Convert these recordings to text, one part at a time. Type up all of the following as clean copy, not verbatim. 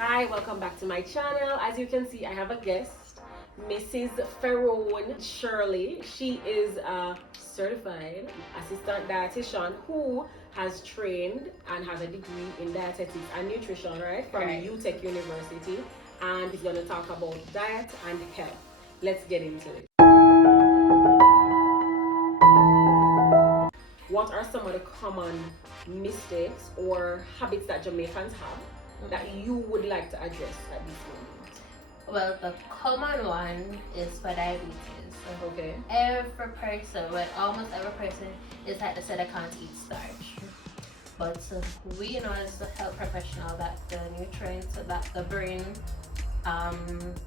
Hi, welcome back to my channel. As you can see, I have a guest, Mrs. Ferone Shirley. She is a certified assistant dietitian who has trained and has a degree in dietetics and nutrition, right, from UTech University, and is going to talk about diet and health. Let's get into it. What are some of the common mistakes or habits that Jamaicans have that you would like to address at this moment? Well, the common one is for diabetes. Okay. Every person, well, almost every person is like they said they can't eat starch. But we know as a health professional that the nutrients that the brain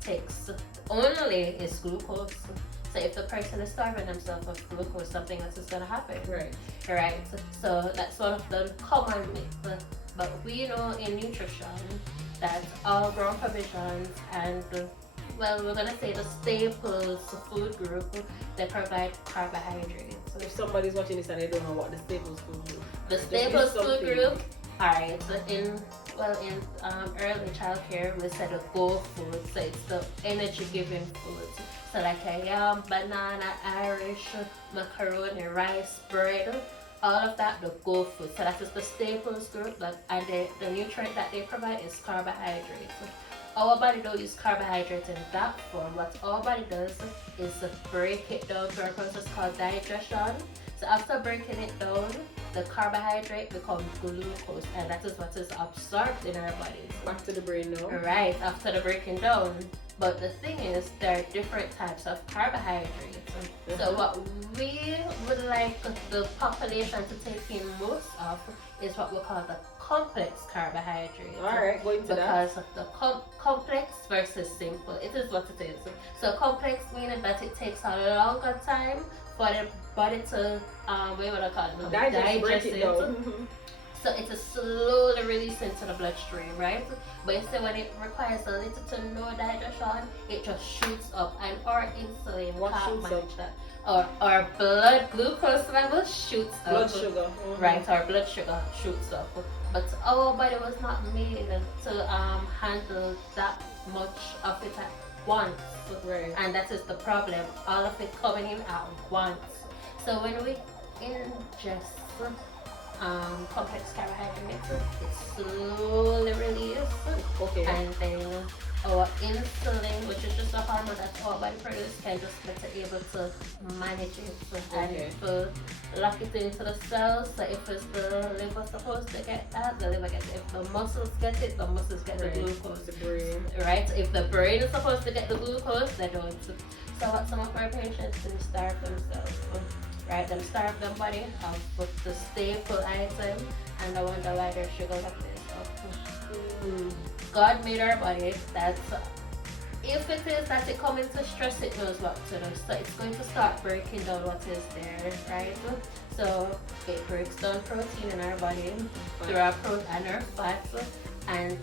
takes only is glucose. So if the person is starving themselves of glucose, something else is going to happen. Right. So that's one of the common myths. But we know in nutrition that all ground provisions and well, we're gonna say the staples food group, they provide carbohydrates. So if somebody's watching this and they don't know what the staples food group, the staples food group, alright. So in early childcare, we said the go food. So it's the energy giving foods. So like a yam, banana, Irish, macaroni, rice, bread, all of that, the go food. So that is the staples group, and the nutrient that they provide is carbohydrates. Our body don't use carbohydrates in that form. What our body does is break it down through a process called digestion. So after breaking it down, the carbohydrate becomes glucose, and that is what is absorbed in our bodies. Back to the brain now. Right, after the breaking down. But the thing is, there are different types of carbohydrates. So what we would like the population to take in most of is what we call the complex carbohydrates. Alright, going to that. Because of the complex versus simple. It is what it is. So complex meaning that it takes a longer time for the body to, digest it. So it is slowly released into the bloodstream, right? But you see, when it requires a little to no digestion, it just shoots up, and our insulin can't manage that. Our blood glucose level shoots up. Blood sugar. Right, our blood sugar shoots up. But our body was not made to handle that much of it at once. Right. And that is the problem. All of it coming in at once. So when we ingest complex carbohydrates, it's slowly released. Okay. And then our insulin, which is just a hormone that our body produces, can just better able to manage it and to lock it into the cells. So if it's the liver supposed to get that, the liver gets it. If the muscles get it, the muscles get the glucose. The brain. Right? If the brain is supposed to get the glucose, they don't. So what some of our patients do is starve themselves. Right, them starve their body with the staple item, and I wonder why their sugar like this. God made our body that if it is that it comes into stress, it knows what to do. So it's going to start breaking down what is there, right? So it breaks down protein in our body through our protein and our fats, and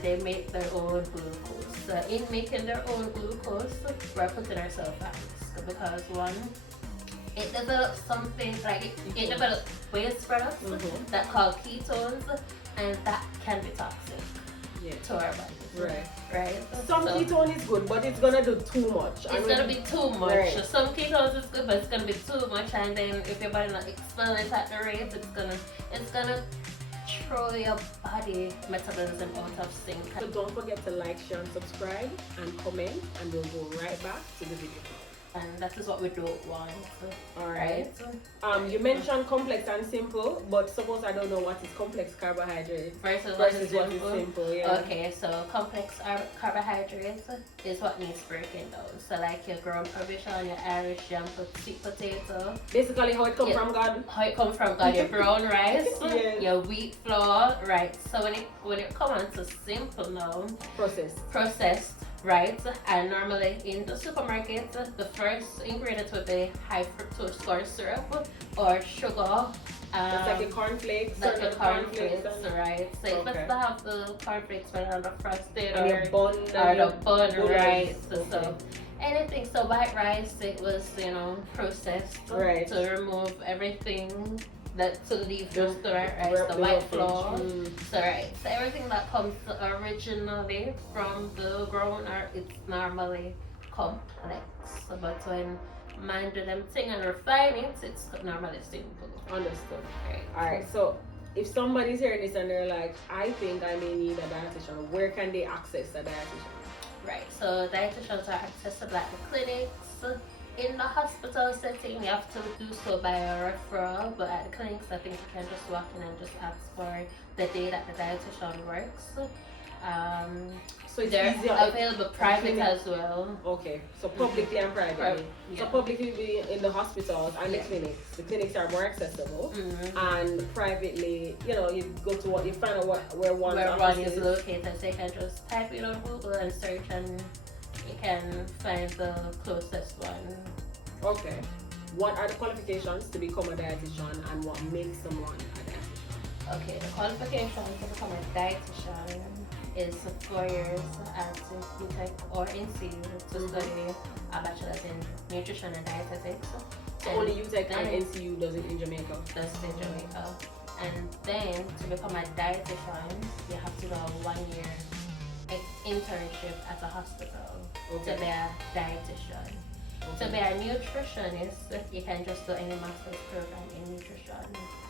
they make their own glucose. So in making their own glucose, we're putting ourselves at risk because one, it develops something like it develops waste products that called ketones, and that can be toxic to our bodies. Right. Some ketone is good, but it's gonna do too much. It's gonna be too much. Right. Some ketones is good, but it's gonna be too much, and then if your body not expelling it at the rate, it's gonna throw your body metabolism out of sync. So don't forget to like, share, and subscribe, and comment, and we'll go right back to the video. And that is what we don't want. Alright. You mentioned complex and simple, but suppose I don't know what is complex carbohydrate versus what is simple. Yeah. Okay, so complex carbohydrates is what needs breaking down. So like your ground provision, your Irish yam, sweet potato. Basically how it comes from God. How it comes from God. Your brown rice, your wheat flour, right? So when it comes on to simple now, processed. Right, and normally in the supermarket, the first ingredient would be high fructose corn syrup or sugar. It's like a cornflakes. Like the cornflakes, right? So if it's to have the cornflakes on the frosted or the bun, right? So anything. So white rice, it was processed to remove everything that to leave the store, right? The white flour. So right, so everything that comes originally from the ground, or it's normally complex. So, but when man do them thing and refine it, it's normally simple. Understood. Right. Alright, so if somebody's hearing this and they're like, I think I may need a dietitian, where can they access a dietitian? Right, so dietitians are accessible at the clinics. In the hospital setting, you have to do so by a referral, but at the clinics, I think you can just walk in and just ask for the day that the dietitian works. So it's they're easier available private as well. Okay, so publicly and privately. Yeah. So publicly be in the hospitals and the clinics. The clinics are more accessible, and privately, you know, you go to what you find out where one is located. So you can just type it on Google and search, and you can find the closest one. Okay. What are the qualifications to become a dietitian, and what makes someone a dietitian? Okay, the qualifications to become a dietitian is 4 years at UTech or NCU to study a bachelor's in nutrition and dietetics. So only UTech and NCU does it in Jamaica? Does it in Jamaica. And then to become a dietitian, you have to do a 1 year internship at a hospital to be a dietitian. To be a nutritionist, you can just do any master's program in nutrition.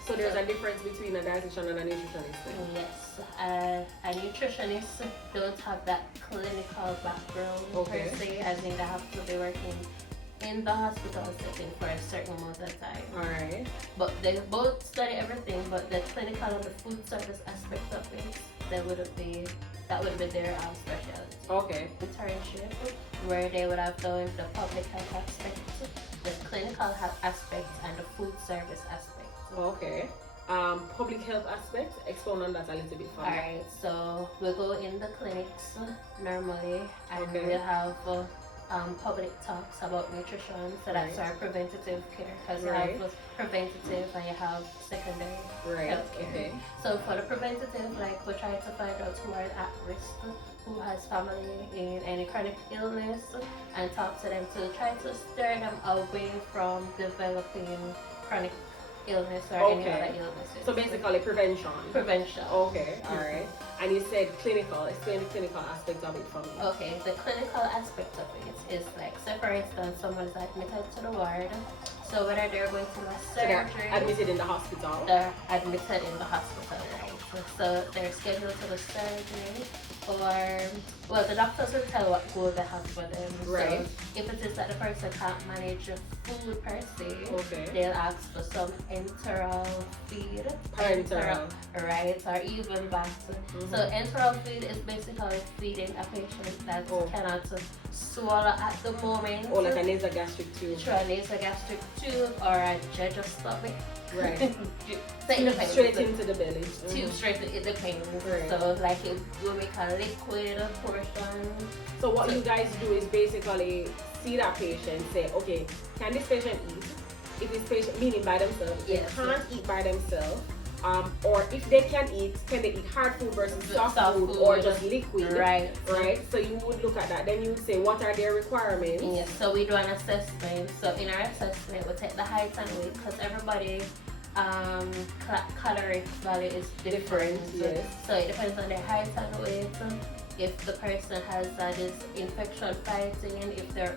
So there's a difference between a dietitian and a nutritionist? Yes. A nutritionist don't have that clinical background per se, as in they have to be working in the hospital setting for a certain amount of time. Alright. But they both study everything, but the clinical and the food service aspect of it, that would be their specialty. Okay. Internship, where they would have done the public health aspect, the clinical aspect, and the food service aspect. Okay. Public health aspect, expound on that a little bit further. Alright, so we'll go in the clinics normally, and we'll have public talks about nutrition. So that's our preventative care, because you have preventative and you have secondary health care. Okay. So for the preventative, like we're trying to find out who are at risk, who has family in any chronic illness, and talk to them to try to steer them away from developing chronic illness or any other illnesses. So basically prevention. Prevention. Okay, alright. And you said clinical. Explain the clinical aspect of it for me. Okay, the clinical aspect of it is like, say for instance, someone's admitted to the ward. So whether they're going to a surgery, they're admitted in the hospital. They're admitted in the hospital, right? So they're scheduled to the surgery, or well, the doctors will tell what goal they have for them. Right. So if it is that the person can't manage food per se, Okay. they'll ask for some enteral feed. Parenteral. Right, or even back. So enteral feed is basically feeding a patient that cannot swallow at the moment. Or like a nasogastric tube. Sure, a nasogastric tube or a stomach. Right. Straight into the belly. Tube straight in the pain. Right. So like it will make a liquid portion. So what you guys do is basically see that patient, say, okay, can this patient eat? If this patient, meaning by themselves, they can't eat by themselves. Or if they can eat, can they eat hard food versus soft food or just liquid? Right. Right. So you would look at that. Then you would say, what are their requirements? Yes. So we do an assessment. So in our assessment, we take the height and weight, because everybody caloric value is different. Yes. So it depends on their height and weight. If the person has this infection fighting, if they're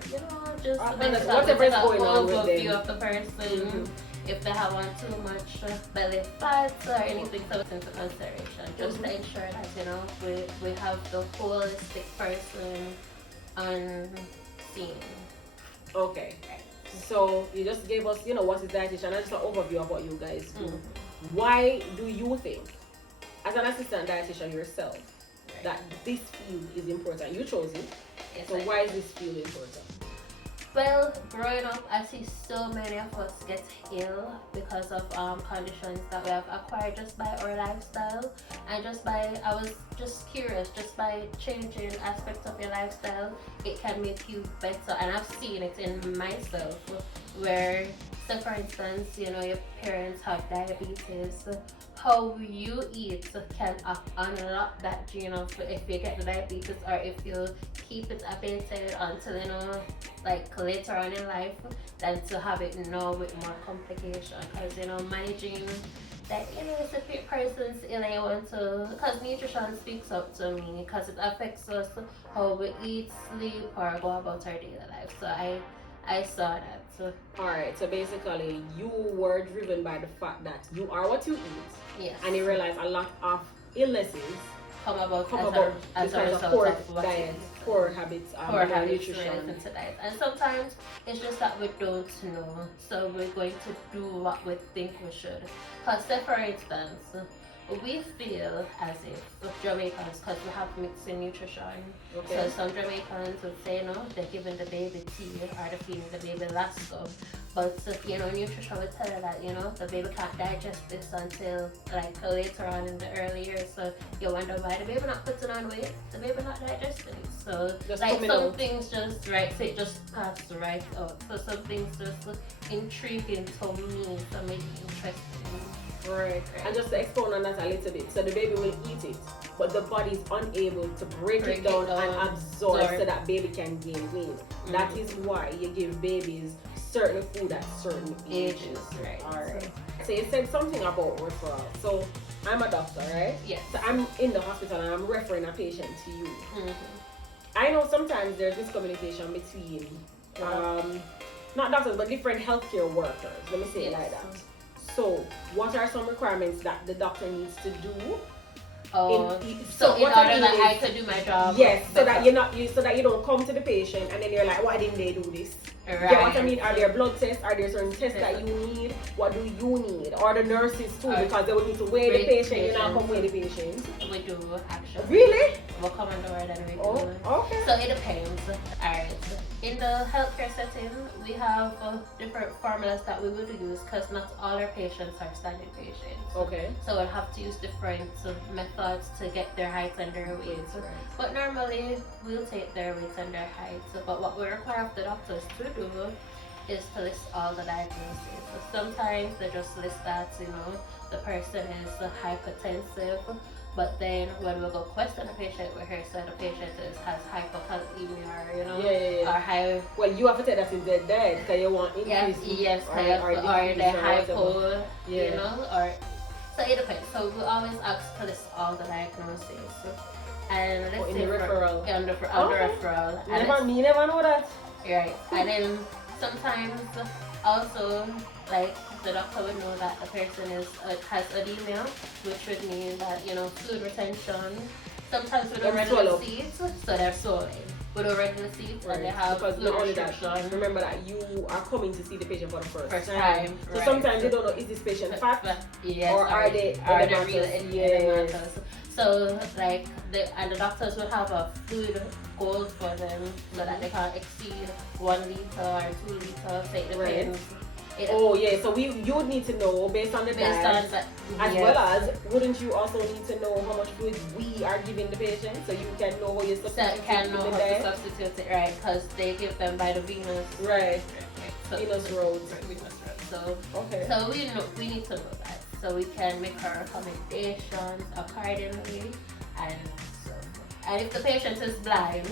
just whatever is going on with overview of the person. If they have too much belly fat or anything, so it's into consideration, just to ensure that we have the holistic person on scene. Okay. So you just gave us, what is dietitian, and just an overview of what you guys do. Why do you think, as an assistant dietitian yourself, that this field is important? You chose it. Yes, so why is this field important? Well, growing up, I see so many of us get ill because of conditions that we have acquired just by our lifestyle, and I was just curious, just by changing aspects of your lifestyle, it can make you better, and I've seen it in myself. where, so for instance, you know, your parents have diabetes, how you eat can unlock that gene of if you get the diabetes, or if you keep it abated until, you know, like later on in life, than to have it now with more complication. Because, you know, managing that, you know, specific person's ill, I want to, because nutrition speaks up to me, because it affects us how we eat, sleep, or go about our daily life. So I saw that. So alright, so basically you were driven by the fact that you are what you eat. yes. And you realize a lot of illnesses come about because as a of result poor of what diet, poor habits, poor habits nutrition. related to diet. And sometimes it's just that we don't know, so we're going to do what we think we should. Because say for instance, we feel as if Jamaicans, because we have mixed in nutrition, Okay. so some Jamaicans would say, no, they're giving the baby tea or they're feeding the baby lasco. But you know, nutrition would tell you that, you know, the baby can't digest this until like later on in the early years. So you wonder why the baby not putting on weight, the baby not digesting it. So Just like coming some out. things just right, so it just passed right out. So some things just intriguing to me, so maybe interesting. Right. And just to expound on that a little bit, so the baby will eat it, but the body is unable to break it down and absorb so that baby can gain weight. Mm-hmm. That is why you give babies certain food at certain ages. Right. Alright. So you said something about referral. So I'm a doctor, right? Yes. So I'm in the hospital and I'm referring a patient to you. Mm-hmm. I know sometimes there's miscommunication between not doctors but different healthcare workers. Let me say it like that. So, what are some requirements that the doctor needs to do? So in what order I mean that I is- could do my job. Yes, so that you don't come to the patient and then you're like, why didn't they do this? Right. You get what I mean? Are there blood tests? Are there certain tests that you need? What do you need? Or the nurses too, because they would need to weigh the patient. You not come weigh the patient. We do actually. Really? We'll come on the word and we do. Oh, okay. So it depends. Alright. In the healthcare setting, we have different formulas that we would use because not all our patients are standard patients. Okay. So we'll have to use different methods to get their height and their weight. But normally we'll take their weight and their height. But what we require of the doctors to do is to list all the diagnoses. So sometimes they just list that, you know, the person is hypertensive. But then when we go question a patient, we hear say the patient has hypocalcemia, or, you know, or high. Well, you have to tell that is dead because you want increase. Yes, or the hypo, you know, or so it depends. So we always ask to list all the diagnoses. And let's in say the referral. Under referral. Me never know that. Right. And then sometimes also like the doctor would know that the person has edema, which would mean that, you know, fluid retention. Sometimes we don't regular seats, so they're swollen. We don't regular seats and they have fluid restriction. Remember that you are coming to see the patient for the first time. So sometimes you don't know, is this patient fat? Yes, or are they real edematous? So like the doctors will have a fluid goal for them so that they can't exceed 1 liter or 2 liters. So it depends. So you would need to know based on the diet, well as wouldn't you also need to know how much food we are giving the patient so you can know how you substitute it, right? Because they give them vitaminous, right? So, venous roads. So we need to know that so we can make our recommendations accordingly and so. And if the patient is blind,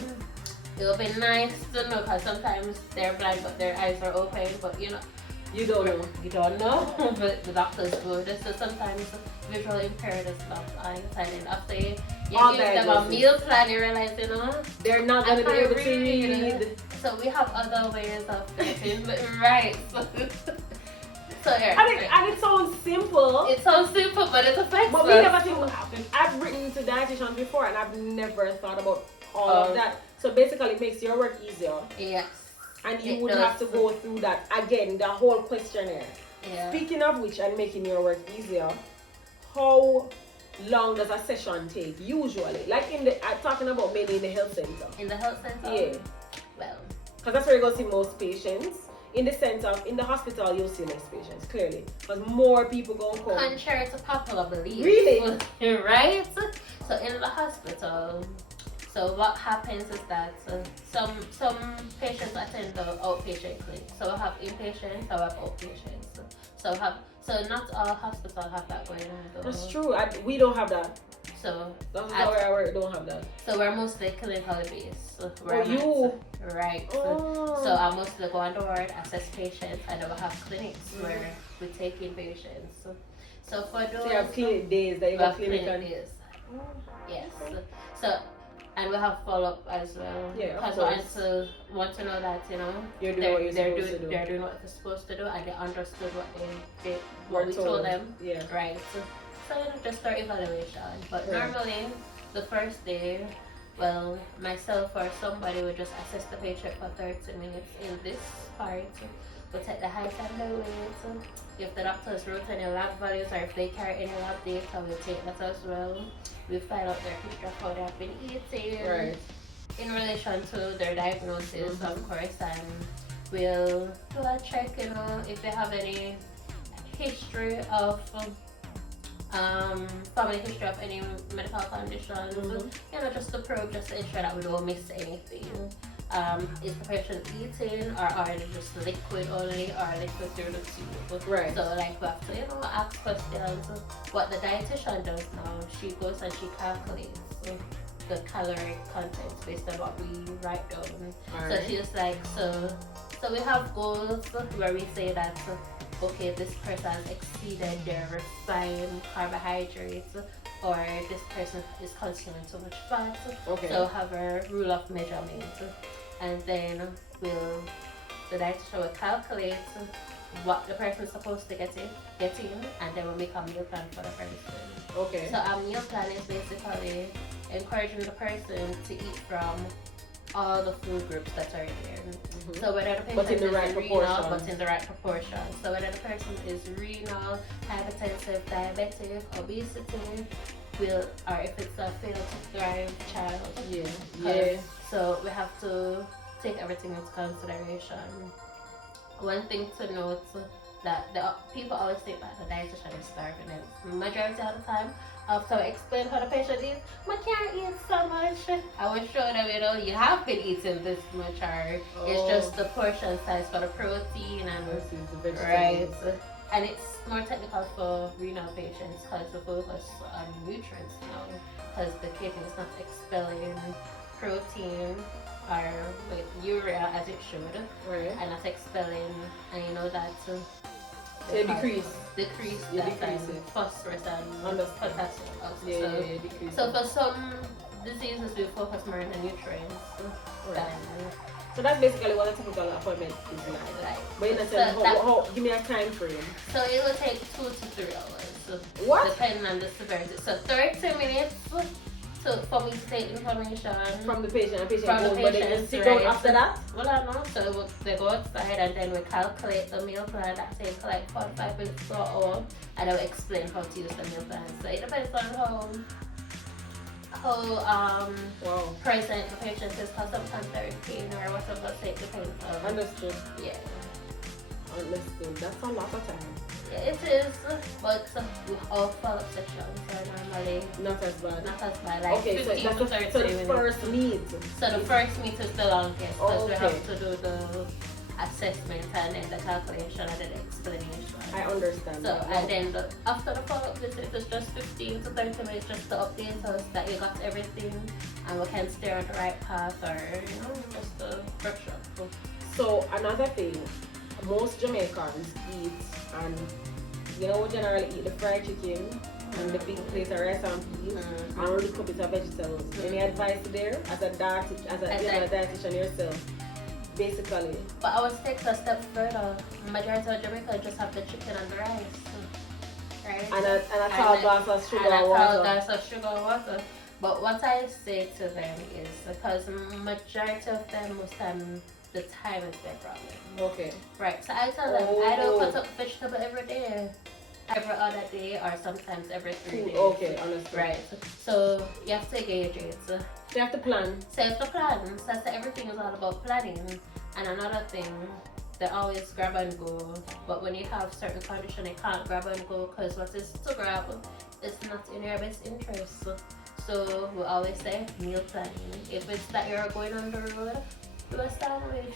it'll be nice to know because sometimes they're blind but their eyes are open, but you know. You don't know. You don't know, but the doctor's good. So sometimes visually impaired is not eyes, and then after you give them a meal plan, you realize, you know, they're not going to be able to read. So we have other ways of getting right. So and it sounds simple. It sounds simple, but it affects But we never think. I've written to dietitians before, and I've never thought about all of that. So basically, it makes your work easier. Yes. And you would have to go through that again, the whole questionnaire. Yeah. Speaking of which, and making your work easier, how long does a session take usually? Like I'm talking about mainly in the health center. In the health center? Yeah. Well. Because that's where you go see most patients. In the center, in the hospital, you'll see less patients, clearly. Because more people go and come. Contrary to popular belief. Really? Right? So in the hospital, So what happens is that some patients attend the outpatient clinic. So we have inpatients, so we have outpatients. So not all hospitals have that going on though. That's true. We don't have that. So that's how I work. Don't have that. So we're mostly clinically based. So right. Oh. So I mostly go on the ward, assess patients, and then we have clinics where we take in patients. So for those, so you have clinic days that you have clinic days. Yes. So and we have follow-up as well. Yeah, because we want to know that, you know, they're doing what they're supposed to do, and they understood what we told them. Yeah. Right. So just our evaluation. But normally, the first day, well, myself or somebody would just assess the patient for 30 minutes in this part. We'll take the height and the weight. If the doctors wrote any lab values or if they carry any lab data, we'll take that as well. We'll find out their history of how they have been eating. Right. In relation to their diagnosis, of course, and we'll do a check, you know, if they have any history of family history of any medical conditions, you know, just to probe, just to ensure that we don't miss anything. Is the patient eating, or are they just liquid only, or liquid through the tube? Right. So like we have to, you know, ask questions. What the dietitian does now, she goes and she calculates the calorie content based on what we write down. So she's like, so we have goals where we say that, okay, this person has exceeded their refined carbohydrates, or this person is consuming too much fat. Okay. So have a rule of measurement, and then the dietitian will calculate what the person is supposed to get in, and then we'll make a meal plan for the person. Okay. So a meal plan is basically encouraging the person to eat from all the food groups that are there. So whether the patient is renal, but in the right proportion. So whether the person is renal, hypertensive, diabetic, obesity, or if it's a failed to thrive child. So we have to take everything into consideration. One thing to note, that the people always think that the dietitian is starving them. Majority of the time, after I explain how the patient eats, I can't eat so much. I will show them, you know, you have been eating this much, or it's just the portion size for the protein and the right. And it's more technical for renal patients because we focus on nutrients now, because the kidney is not expelling protein or urea as it should, and not expelling, and you know that. They decrease that phosphorus and potassium. Decrease. So for some diseases, we focus more on the nutrients. So that's basically what a typical appointment is like. But in a sense, give me a time frame. So it will take 2 to 3 hours. So what? Depending on the severity. So 30 minutes for me to take information from the patient. But they can sit down after that? Well, I know. So they go outside and then we calculate the meal plan. That takes like 45 minutes to an hour. And I will explain how to use the meal plan. So it depends on how present the patient is, because sometimes they're in pain or whatever, so it depends on. Understood. Yeah. Understood. That's a lot of time. Yeah, it is, but all follow-up sessions are normally not as bad. Like okay, 15 to 30 so the minutes. first meet. So the first meet is the longest, because we have to do the assessment and then the calculation and then the explanation. I understand. So and then after the follow-up visit, it's just 15 to 30 minutes just to update us that you got everything and we can stay on the right path, or just to brush up. So another thing, most Jamaicans eat, and we generally eat the fried chicken and the big plate of rice and peas and only the cup of vegetables. Any advice there as a dietitian yourself? Basically. But I would take a step further. Majority of Jamaica just have the chicken and the rice. Right? And a tall glass of sugar and water. And a tall glass of sugar and water. But what I say to them is, because majority of them most time the time is their problem. Okay. Right. So I tell them I don't cut up vegetable every day. Every other day, or sometimes every 3 days. Okay, understood. Right. So you have to gauge it. So you have to plan. So you have to plan. So everything is all about planning. And another thing, they always grab and go. But when you have certain condition, you can't grab and go, because what is to grab is not in your best interest. So we always say meal planning. If it's that you're going on the road, do a sandwich.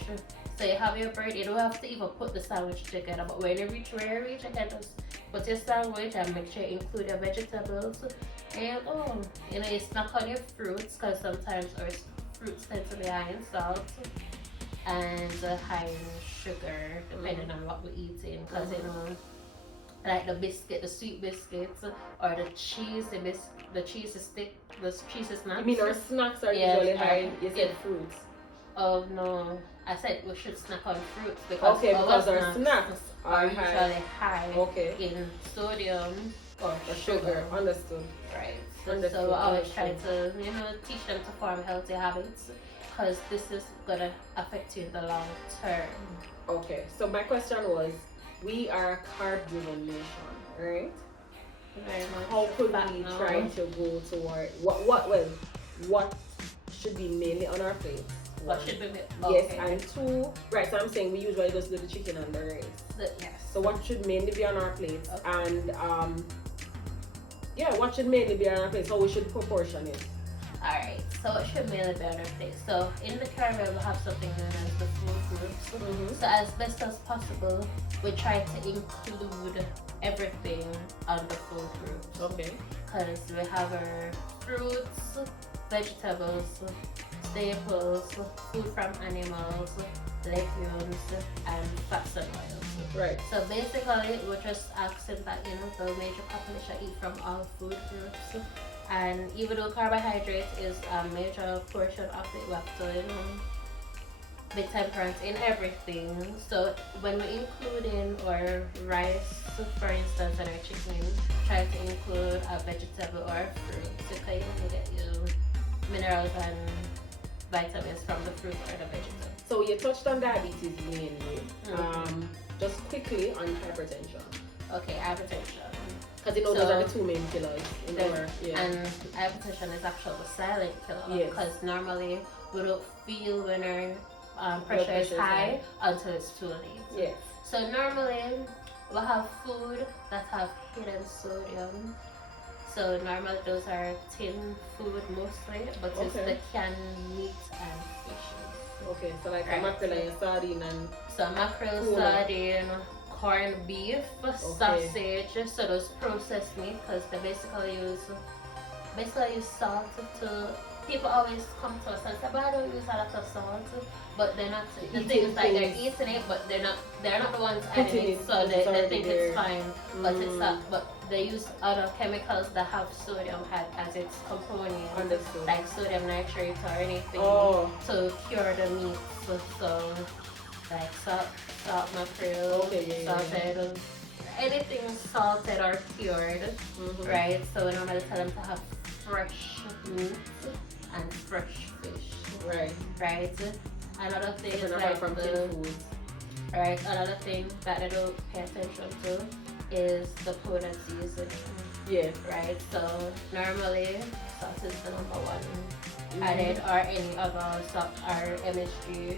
So you have your bread, you don't have to even put the sandwich together, but when you reach where you reach, you can just put your sandwich and make sure you include your vegetables. And you know, you snack on your fruits, because sometimes our fruits tend to be high in salt and high in sugar, depending on what we're eating. Because you know, like the biscuit, the sweet biscuits, or the cheese, the cheese stick, the cheese snacks. You mean our snacks are usually high? You said fruits. Oh no, I said we should snack on fruits because our snacks are usually high in sodium or sugar. Understood. Right. So we always try to, you know, teach them to form healthy habits, because this is gonna affect you in the long term. Okay. So my question was, we are a carb-driven nation, right? Very much. How could we try to go toward what should be mainly on our plate? What should be yes, and two, right, so I'm saying we usually just do the chicken and the rice. Yes. So what should mainly be on our plate? And what should mainly be on our plate? So we should proportion it. Alright, so it should mainly be on our plate. So in the Caribbean we have something known as the food groups. So as best as possible, we try to include everything on the food groups. Okay. Because we have our fruits, vegetables, staples, food from animals, legumes, and fats and oils. Right. So basically, we're just asking that, you know, the major population eat from all food groups. And even though carbohydrate is a major portion of it, we have to, you know, be temperate in everything. So when we include in our rice, for instance, and our chicken, try to include a vegetable or a fruit, so you can get you minerals and vitamins from the fruit or the vegetable. So you touched on diabetes mainly. Just quickly on hypertension. Okay, hypertension. Because you know those are the two main killers in our And hypertension is actually the silent killer. Because normally we don't feel when our pressure is high until it's too late. Yes. So normally we have food that have hidden sodium. So normally those are tin food mostly, but it's the canned meat and fishes. Okay, so like a mackerel and a sardine and... So mackerel, sardine, corned beef, sausage, so those processed meat, because they basically use salt to... People always come to us and say, but I don't use a lot of salt. But they're not, the thing is like they're eating it, but they're not the ones adding it, so they think it's fine, but it's not. But they use other chemicals that have sodium as its component, like sodium nitrate or anything, to cure the meat. So like salt mackerel, salted, anything salted or cured, right? So we normally tell them to have fresh meat and fresh fish, right? Another thing is like from the food. Right, another thing that I don't pay attention to is the food that's used. Yeah. Right, so normally salt is the number one added, or any other salt or MSG.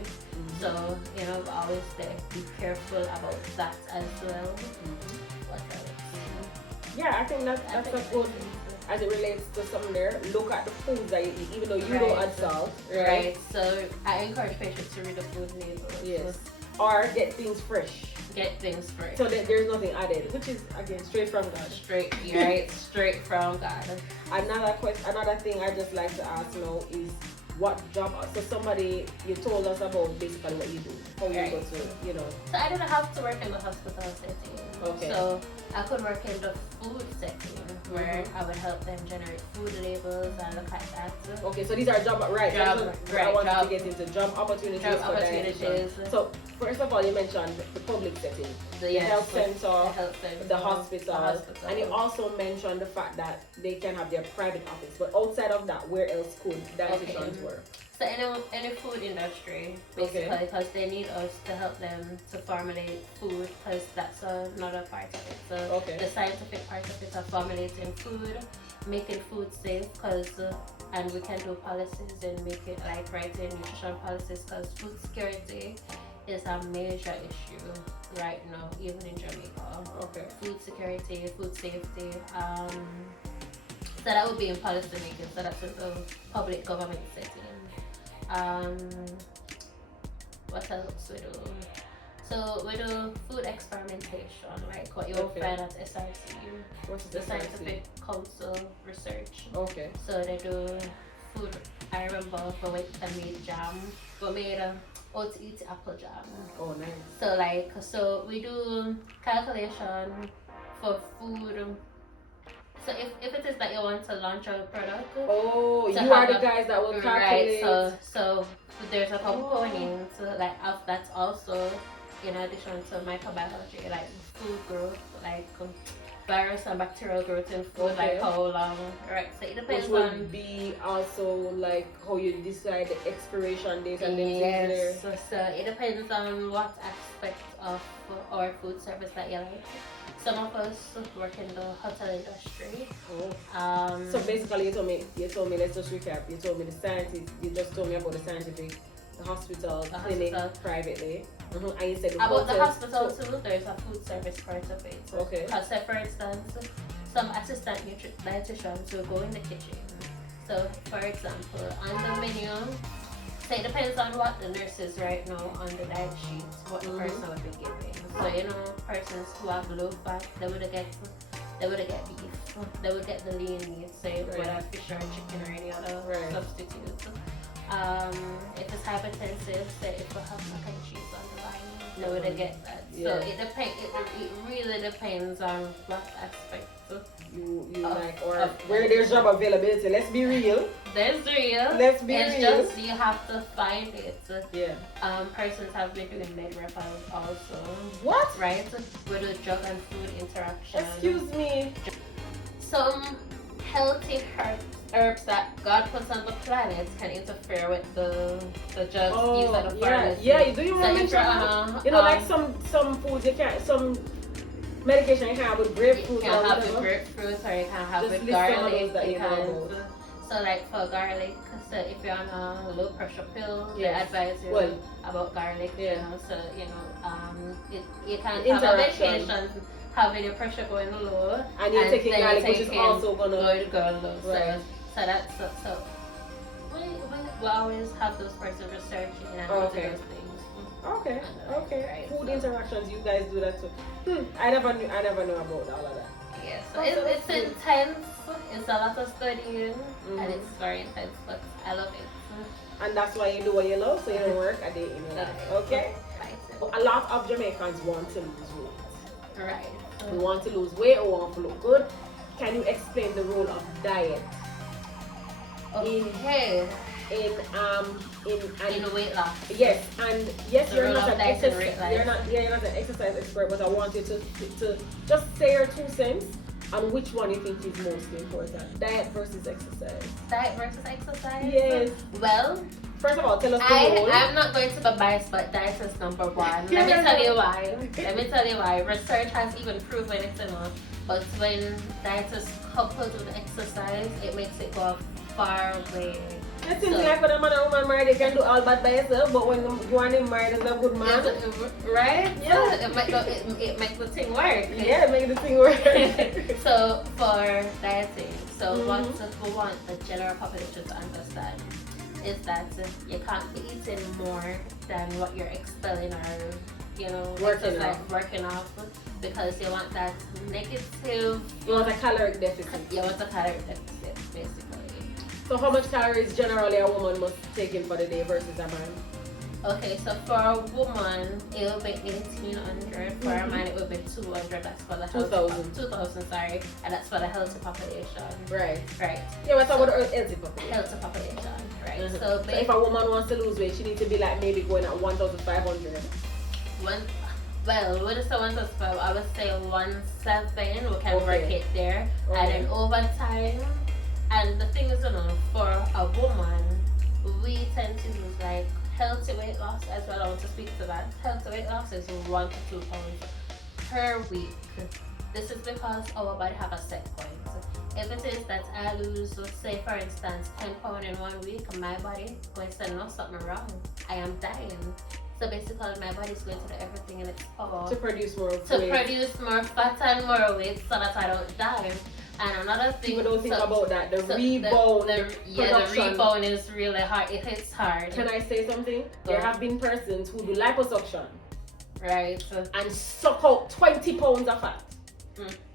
So, you know, we always say be careful about that as well. What else? Yeah, I think that's a good. As it relates to something there, look at the foods that you eat, even though you don't add salt. Right. So I encourage patients to read the food label. Yes. Or get things fresh. Get things fresh. So that there's nothing added, which is again straight from God. Straight from God. Another thing I just like to ask now is what job? So somebody, you told us about basically what you do, how you go to, you know. So I didn't have to work in the hospital setting. Okay. So I could work in the food setting where I would help them generate food labels and look at that. Okay, so these are I wanted to get into job opportunities for dietitians. So first of all, you mentioned the public setting, the health center, the hospital, and you also mentioned the fact that they can have their private office. But outside of that, where else could dietitians work? So any food industry, basically, because they need us to help them to formulate food, because that's another part of it. So the scientific part of it are formulating food, making food safe, and we can do policies and make it like writing nutrition policies, because food security is a major issue right now, even in Jamaica. Food security, food safety, So that would be in policy making. So that's in the public government setting. What else we do? So we do food experimentation, like what you will find at SRCU. What's the Scientific Council Research. Okay. So they do food. I remember we went and made jam. We made oat eat apple jam. Oh, nice. So we do calculation for food. So if it is that you want to launch a product, oh, you are the guys that will calculate. Right. So there's a component like of that also, in addition to microbiology, like food growth, like virus and bacterial growth in food, like how long, right? So it depends. Which would be also like how you decide the expiration date and then yes. So it depends on what aspect of our food service that you like. Some of us work in the hotel industry. Oh. So basically, you told me. Let's just recap. You told me the scientists. You just told me about the scientific, the hospital, clinic, privately. And you said about the hospital too. There's a food service part of it. So, okay. Because say for instance, some assistant dietitians will go in the kitchen. So for example, on the menu. So it depends on what the nurse is right now on the diet sheet, what the person would be giving. So persons who have low fat, they would get beef, they would get the lean meat, say whether fish or chicken or any other substitute. If it's hypertensive, say if we have mac and cheese on the line, they would get that. So it really depends on what aspect you like, or where there's job availability. Let's be real. There's real. Let's be real. It's just you have to find it. Yeah. Persons have been doing med rep also. What? Right? With the drug and food interaction. Excuse me. Some healthy herbs that God puts on the planet can interfere with the drugs used at the pharmacy. Yeah. Do you want to mention like some foods you can't, some medication you can have with grapefruit. You can have with grapefruit, or you can have with garlic. So like for garlic, so if you're on a low pressure pill, they advise you about garlic. So you can have a medication having your pressure going low, and you're taking garlic, which is also gonna go low. So that's so we always have those persons researching and those things. Okay. Right, food interactions, you guys do that too. I never knew about all of that. Yeah, so it's intense. It's a lot of studying, and it's very intense, but I love it. And that's why you do what you love, so you don't work a day in your life. Okay? Right. A lot of Jamaicans want to lose weight. Right. We want to lose weight or want to look good. Can you explain the role of diet in weight loss? Yes, and yes, you're not an exercise expert, but I want you to just say your 2 cents on which one you think is most important. Diet versus exercise. Diet versus exercise? Yes. Well, first of all, tell us the role. I'm not going to be biased, but diet is number one. Let me tell you why. Research has even proven it, But when diet is coupled with exercise, it makes it go far away. It seems like when a man and woman married, they can do all bad by yourself, but when you want him married as a good man, right? Yeah, it makes the thing work. Yeah, it makes the thing work. So for dieting, what we want the general population to understand is that you can't be eating more than what you're expelling or working off, because you want that negative. You want a caloric deficit. You want a caloric deficit, basically. So how much calories generally a woman must take in for the day versus a man? Okay, so for a woman, it will be 1,800. For a man, it will be 200. That's for the 2,000, sorry. And that's for the healthy population. Right. Yeah, what's about the healthy population? Healthy population, right. So if a woman wants to lose weight, she needs to be like maybe going at 1,500. Well, when it's 1,500, I would say 1,700. We can work it there. And then over time, and the thing is, for a woman, we tend to lose like healthy weight loss as well. I want to speak to that. Healthy weight loss is 1 to 2 pounds per week. This is because our body have a set point. If it is that I lose, let's say for instance, 10 pounds in 1 week, my body going to say, no, something wrong. I am dying. So basically, my body is going to do everything in its power to produce more fat and more weight so that I don't die. And another thing, people don't think about that. The rebound the rebound is really hard. It hits hard. Can I say something? There have been persons who do liposuction, right, and suck out 20 pounds of fat.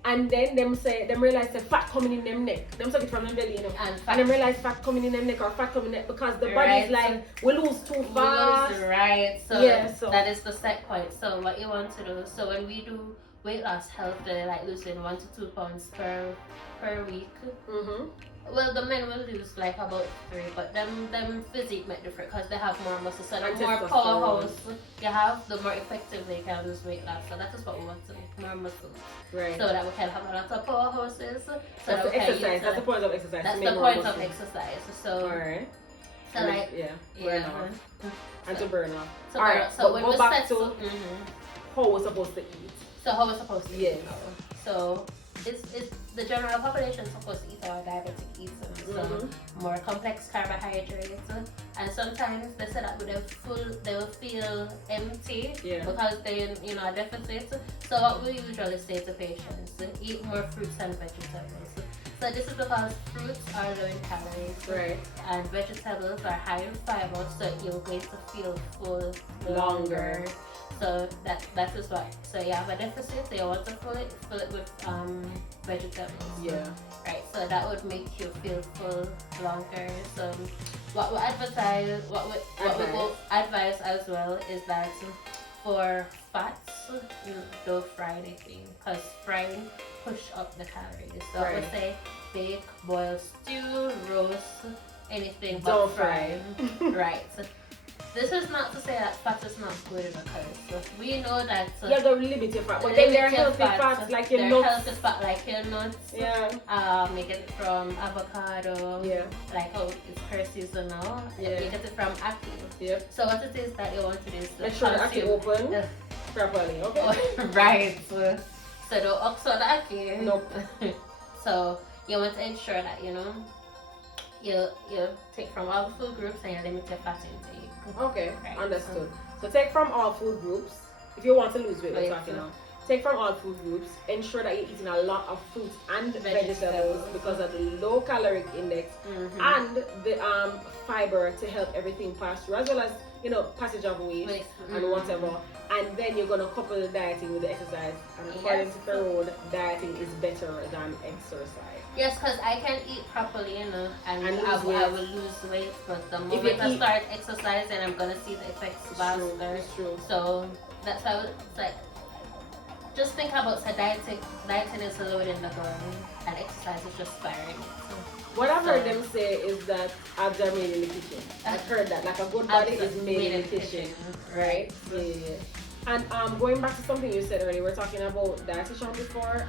And then them realize the fat coming in them neck. Them suck it from them belly, you know. And them realize fat coming in them neck or fat coming in because the body's like, we lose too fast. So, so that is the set point. So what you want to do, so when we do weight loss healthy, like losing 1 to 2 pounds per week. Well, the men will lose like about 3, but them physique make different because they have more muscle. So the more powerhouse you have, the more effective they can lose weight loss. So that is what we want to make, more muscles. Right. So that we can have a lot of powerhouses. So that's the exercise. That's the point of exercise. That's the point of exercise. So. Alright. So like burn off. And to burn off. So alright. So when go back to how we're supposed to eat. So how we're supposed to eat. Yes. So it's the general population is supposed to eat our diabetic eating, so more complex carbohydrates, and sometimes they say that they will feel empty because they are deficit. So what we usually say to patients, eat more fruits and vegetables. So this is because fruits are low in calories, and vegetables are high in fiber, so you're going to feel full longer. So that is what. So you have a deficit, so you want to fill it with vegetables. Yeah. Right. So that would make you feel full longer. So what we advise as well is that for fats, you don't fry anything because frying push up the calories. So I would say bake, boil, stew, roast, anything but fry. Right. This is not to say that fat is not good because we know that the limited fat, but then there are healthy fats like your nuts. Healthy fat like your nuts. Yeah. You get it from avocado. Yeah. Like how it's her seasonal. Yeah. You get it from ackee. Yeah. So what it is that you want to do is make sure the ackee open properly. Okay. Right. So don't oxo the ackee. Nope. So you want to ensure that you take from all the food groups and you limit your fat intake. Okay, understood. So take from all food groups. If you want to lose weight, we're talking now. Take from all food groups. Ensure that you're eating a lot of fruits and vegetables because of the low caloric index and the fiber to help everything pass through, as well as passage of waste and whatever. And then you're gonna couple the dieting with the exercise. And according to Farone, dieting is better than exercise. Yes, because I can eat properly, and I will lose weight. But the moment I start exercising, I'm gonna see the effects faster. It's true. So that's how it's like. Just think about dieting is loading the gun, and exercise is just firing. What I've heard them say is that abs are made in the kitchen. I've heard that, like a good body is made in the kitchen, right? Yeah. And going back to something you said earlier, we were talking about dietitian before.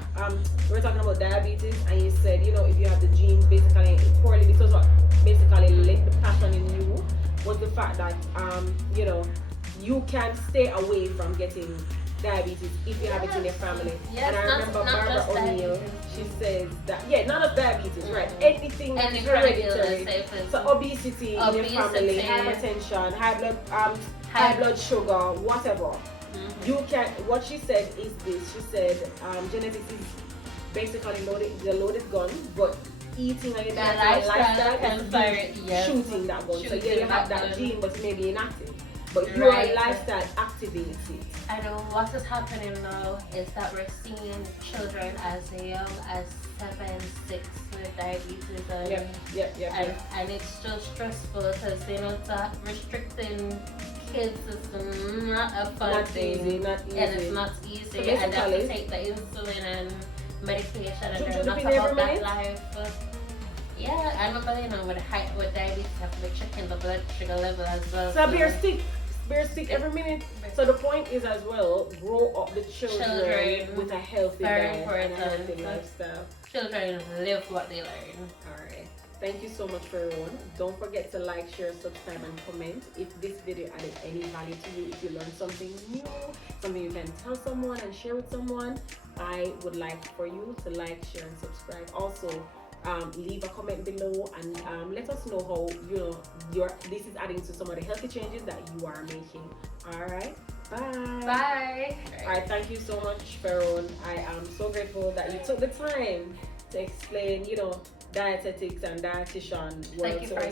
We were talking about diabetes, and you said, if you have the gene basically poorly, this was what basically lit the passion in you, was the fact that you can stay away from getting diabetes if you have it in your family. Yes, and I remember Barbara O'Neill, she says that not just diabetes, right? Anything that's hereditary. So obesity in your family, hypertension, high blood sugar, whatever. You can. What she said is this. She said genetics is basically the loaded gun, but eating and lifestyle is shooting that gun. So you have that gene, but maybe inactive. But your lifestyle activates it. And what is happening now is that we're seeing children as young as 7, 6 with diabetes. And it's just stressful because restricting kids is not a fun thing. Not easy. And it's not easy. So and they have to take the insulin and medication, and they're not about that life. Yeah, I remember, with diabetes, you have to be checking the blood sugar level as well. So beer stick every minute. So the point is as well, grow up the children with a healthy diet and a healthy lifestyle. Children live what they learn. Alright. Thank you so much, Farone. Don't forget to like, share, subscribe, and comment if this video added any value to you. If you learned something new, something you can tell someone and share with someone, I would like for you to like, share, and subscribe. Also, leave a comment below and let us know how this is adding to some of the healthy changes that you are making. All right, bye. All right, thank you so much, Farone. I am so grateful that you took the time to explain, dietetics and dietitian world. Thank you So for